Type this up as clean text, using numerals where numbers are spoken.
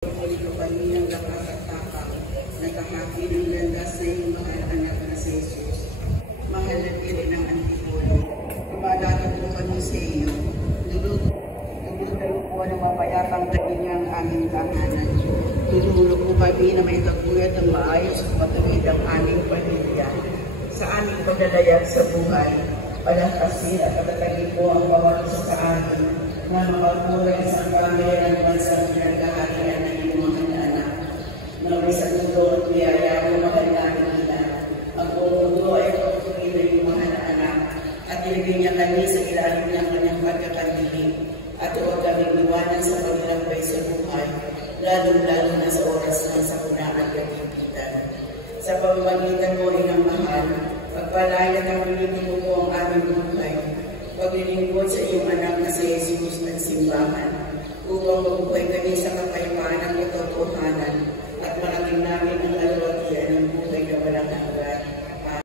Ito kami ang nakakatapang, nakahaki ng landas na iyong mahal anak na si Jesus. Mahal na rin ang Antipolo. Tumadatan po kami sa iyo. Dudutayo po ng mapayapang tabi niya ang aming tahanan. Tutulog po kami na may taguyat ng maayos at matuwid ang aming pamilya. Sa aming paglalayag sa buhay, palakasin at patatagin po ang bawat isa sa amin na makapuray sa kamera ng bansang pinagkaharian ng iyong mga anak. Naway sa mundo at biyaya mo mahal namin nila. Ang buong mundo ay pagpapagin ng iyong mga anak at ilagay niya kami sa ilalim ng kanyang pagkakandilig at huwag kaming iwanan sa paglalakbay sa buhay, lalo-lalo na sa oras ng sakuna at kagipitan. Sa pamamagitan mo rin ang mahal, pagpalayan ang ulitin mo po ang aming buhay, paglilingkod sa iyong anak na si Jesus ng simbahan, upang mabuhay kami sa kapayapaan ng